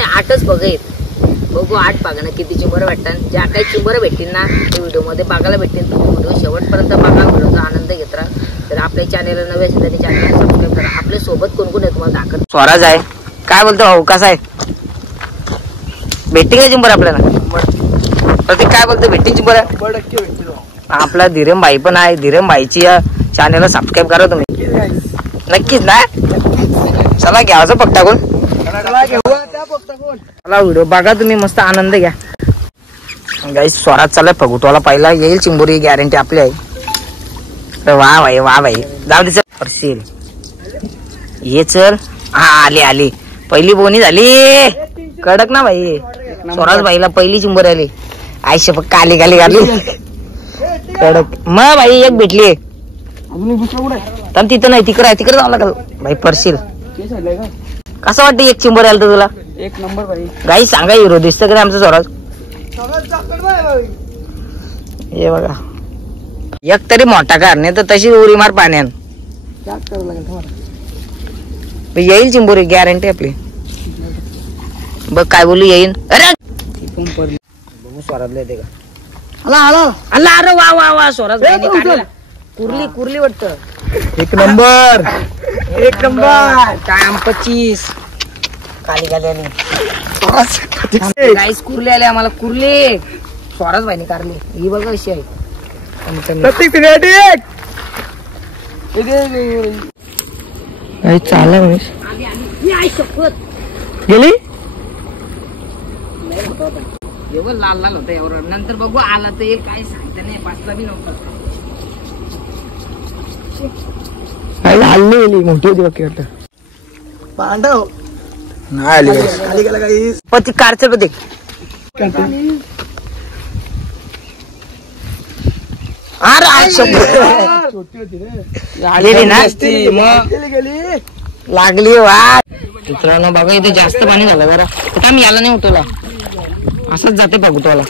नाही 8च बघ आहेत. बघू 8 पागणं किती चिंबर भेटतात. ज्या काही चिंबर भेटतील ना ते व्हिडिओ मध्ये बघायला भेटतील. तुम्ही व्हिडिओ शेवटपर्यंत बघा, व्हिडिओचा आनंद घेत राहा. तर आपल्या चॅनलला नवे असेल तर चॅनलला सबस्क्राईब करा. आपल्या सोबत कोण कोण आहे तुम्हाला दाखवतो. स्वराज आहे. काय बोलतो भाऊ, कसा आहे? भेटतील का चिंबर आपल्याला? प्रतीक काय बोलतो, भेटतील चिंबर? आपला धीरम भाई पण आहे. धीरम भाईची या चॅनलला सबस्क्राईब करा तुम्ही. नक्कीच ना? चला घ्यायचं पग टाकून. चला व्हिडिओ बघा तुम्ही, मस्त आनंद घ्या. गाईस स्वराज चाललाय फगुटवाला. पहिला येईल चिंबोरी, गॅरंटी आपली आहे. वा भाई वा भाई, जाऊ दे सर. ये चल. हा आली आली, पहिली बोनी झाली. कडक ना भाई. स्वराज भाईला पहिली चिंबोरी आली. आयशे पक्का आली गाली गाली कडक. मग भाई एक भेटली तर तिथं नाही, तिकडे आहे. तिकडे जावं लागल भाई. परशील कसं वाटतं एक चिंबर आलं तर तुला? एक नंबर भाई. गाई सांगा हिरो दिसतं का आमचं स्वराज? हे बघा, एक तरी मोठा कार नाही तर तशी उरी मार पाण्यान येईल चिंबोरी, गॅरंटी आपली. बघ काय बोलू, येईन. अरे बघू स्वराजला येते का? अल्ला अरे वा वा वा, स्वराज कुर्ली कुर्ली वाटतं. एक नंबर एक नंबर. काम 25 काली गाली आली. गाईस कुर्ली आले आम्हाला. कुर्ली स्वराज भाईने कारली. ही बघा कशी आहे. चालला गेली लाल लाल होता एवढं. नंतर बघू आला तर येईल, काय सांगता नाही. 5ला बी नव्हतं. हल्ली मोठी होती बाकी वाटतं. पांडव नाही आली गेला काही. पती कारचं पती गेली ना, लागली वा. मित्रांनो बघा इथे जास्त पाणी झालं बरं. आता मी याला नाही उठवला, असंच जाते बघतोला.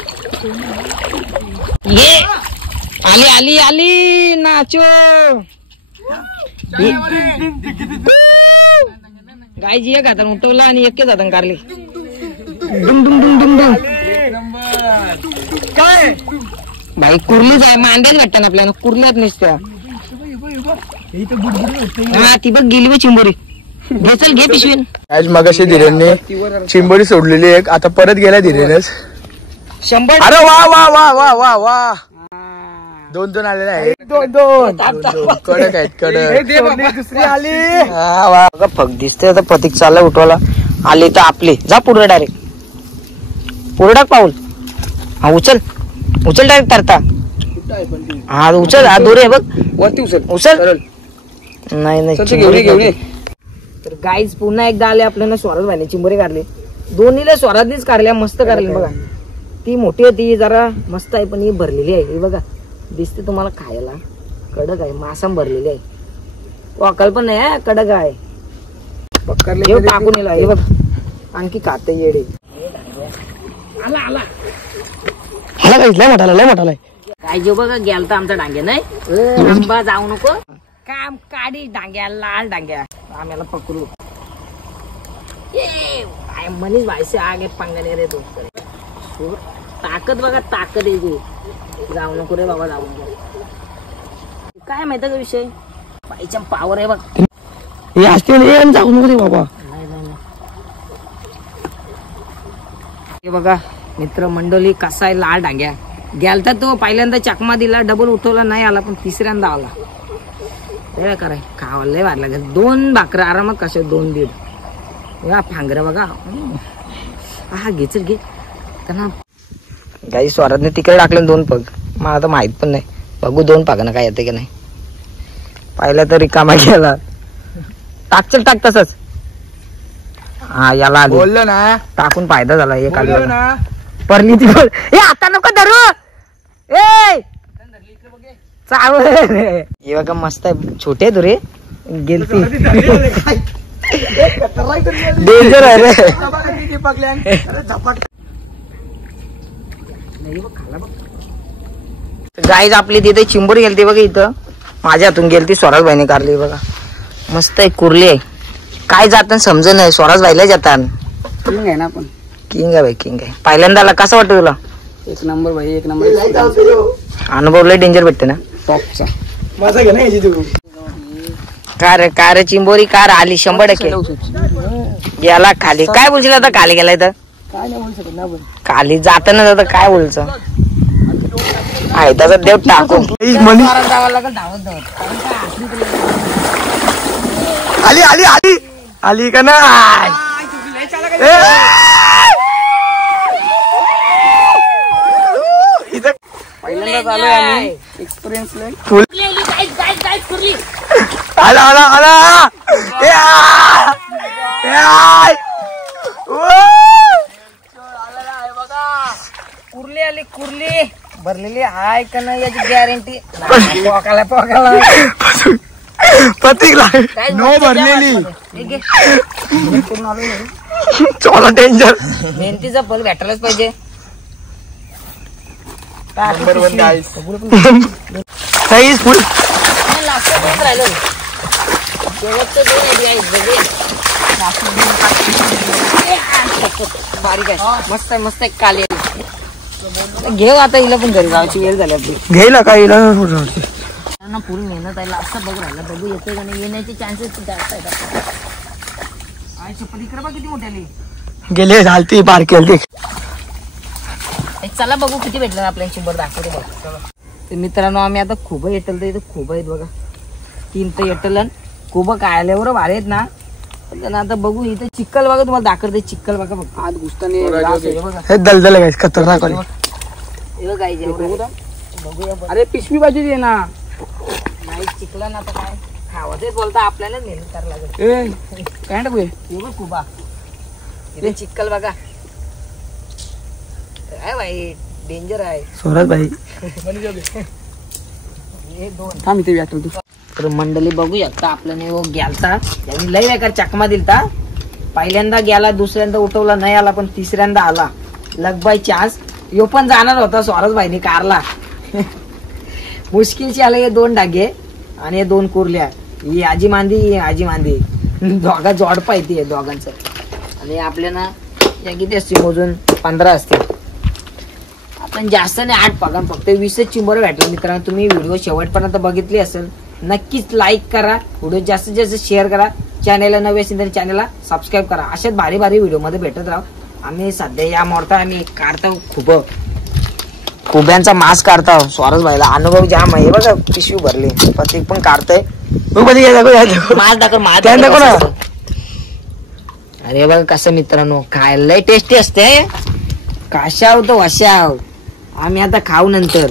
ये आली आली आली नाचो. गायची एक हातान उठवला आणि एकच हातान कारली. डुम डुम डुम डुम डुम. काय भाई कुर्लीच आहे. मांड्याच भेटतात आपल्याला, कुर्ल्यात नसत्या. हा ती बघ गेली बा चिंबोरी. घे चल, घे पिशवीन. आज मगाशी धीरेने चिंबोरी सोडलेली एक, आता परत गेला धीरेनेच 100. अरे वा वा वा वा वा वा. 2-2 आलेले आहे. 2-2 कडक आहेत कडक. दुसरी आली. बघा फक दिसते. आता प्रतीक चालला उठवायला. आली तर आपली. जा पुढे डायरेक्ट. पुढे टाक पाऊल. हा उचल उचल डायरेक्ट तरता. हा उचल. हा दोरी आहे बघ वरती. उचल उचल. नाही नाही. तर गाईज पुन्हा एकदा आले आपल्याला. स्वराज भाईने चिंबोरी काढली. दोन्हीला स्वराजनीच काढल्या. मस्त काढली बघा. ती मोठी होती जरा, मस्त आहे. पण ही भरलेली आहे. ही बघा दिसते तुम्हाला खायला. कडक आहे. मासम भरलेली आहे. वाकल पण नाही, कडक आहे. टाकून येला. हे बघ आणखी खाते येडे. आला आला हाला काही लय मोठाला लय मोठाला. काय जो बघा गेलता आमचा डांग्या. नाही आंबा जाऊ नको. काम काढी डांग्या, लाल डांग्या. आम्हाला पकडू. काय मनीष भाईसे आगे पंगाने रे दोस्त. ताकद बघा, ताकद आहे. जाऊ नको रे बाबा, जाऊ नको. काय माहिती का विषय, बाईच्या पावर आहे बघ. जाऊ नको रे बाबा. हे बघा मित्र मंडळी कसा आहे लाल डांग्या. गेलता तो पहिल्यांदा चकमा दिला, डबल उठवला, नाही आला. पण तिसऱ्यांदा आला. काय कराय खावायला लय वाढ लागेल. 2 भाकरं आरामात कसे 2-1.5 फांगऱ्या बघा. हा घे चल घे. काही स्वराजने तिकडे टाकले 2 पग. मला आता माहित पण नाही. बघू 2 पागणं काय येते की नाही. पाहिला तरी कामा गेला. टाक चल टाक तसंच. हा याला बोललो ना, टाकून फायदा झाला. एक आली ना परली ती. ए आता नको धरू. ए चावल. हे बघा मस्त आहे. छोटे आहे तुरे. गेलती डेंजर आहे रे. गाईज आपली तिथे चिंबोरी गेलती बघा. इथं माझ्या हातून गेलती. स्वराज भाईने काढली बघा. मस्त आहे. कुर्ली आहे. काय जाताना समज नाही. स्वराज भाईला जातात. किंग आहे ना आपण. किंग आहे भाई, किंग आहे. पहिल्यांदा आला, कसं वाटतं तुला? एक नंबर भाई, एक नंबर. अनुभव लय डेंजर भेटते ना टॉपचा. माझा घे ना याची तू. कार चिंबोरी कार आली 100%. गेला खाली. काय बोलशील आता खाली गेलाय तर? काय नाही बोलू शकत ना आपण. खाली जाताना जाता काय बोलचं आहे त्याचा देव टाकून आली आली आली आली का नाही. पहिल्यांदा चालू आहे आम्ही. एक्सपिरियन्स लय फुल. आला आला आला. कुर्ली आली, कुर्ली भरलेली आहे का नाही याची गॅरंटी. पोकाला पोकाला प्रतीकला नो भरलेली. चला डेंजर. मेहनतीचा फल भेटायलाच पाहिजे. फुल राहिलं शेवटचे 2 बारीक आहे. मस्त आहे, मस्त आहे. काली घेऊ आता हिला पण घरी जायची वेळ झाली आपली. घ्यायला काय पूर्ण मेहनत आहे. असं बघ राहिला, बघू येतोय का नाही. येण्याचे चान्सेस जास्त आहेत. इकडे बघ किती मोठ्याली गेले झालती पार केली. चला बघू किती भेटलं आपल्याला. 100 दाखवतो बघ. तर मित्रांनो आम्ही आता खूप येटल तर इथं खूप आहेत बघा. 3 तर येटल खूप कायल्यावर भारी आहेत ना. पण आता बघू इथं चिक्कल बघा, तुम्हाला दाखवते. चिक्कल बघा बघ. आज घुसताना दलदल आहे खतरनाक. बघूया. अरे पिशवी बाजू दे ना. नाही चिकला ना आता काय खावं बोलता आपल्याला मेहनत करायला लागेल. काय टाकूया बघ कुबा इथे चिक्कल बघा. काय भाई डेंजर आहे सोराज भाई. थांब इथे तू. तर मंडळी बघूया आता आपल्याने गेलता त्यांनी लय बेकार चकमा दिलता. पहिल्यांदा गेला, दुसऱ्यांदा उठवला नाही आला, पण तिसऱ्यांदा आला. लग बाय चान्स. यो पण जाणार होता स्वराज भाईनी कारला. मुश्किलशी आला. हे 2 डागे आणि हे 2 कुर्ल्या. ही आजी मांदी दोघा जोडपा येते दोघांचं. आणि आपल्याला या किती असतील मोजून 15 असतील. आपण जास्त नाही 8 पगार फक्त 20 चिंबर भेटलं. मित्रांनो तुम्ही व्हिडिओ शेवटपर्यंत बघितली असेल नक्कीच लाईक करा. व्हिडिओ जास्तीत जास्त शेअर करा. चॅनलला नवे असेल तर चॅनलला सबस्क्राईब करा. अशाच भारी भारी व्हिडिओ मध्ये भेटत राहू. आम्ही सध्या या मोडता आम्ही काढतो खुब्यांचा मास्क काढतो. स्वराज भाईला अनुभव जाम आहे बघा. पिशवी भरली. प्रत्येक पण काढतोय. मास्क दाखव ना. अरे बघा कसं मित्रांनो खायला टेस्टी असते. काशाव तो वशाव. आम्ही आता खाऊ नंतर.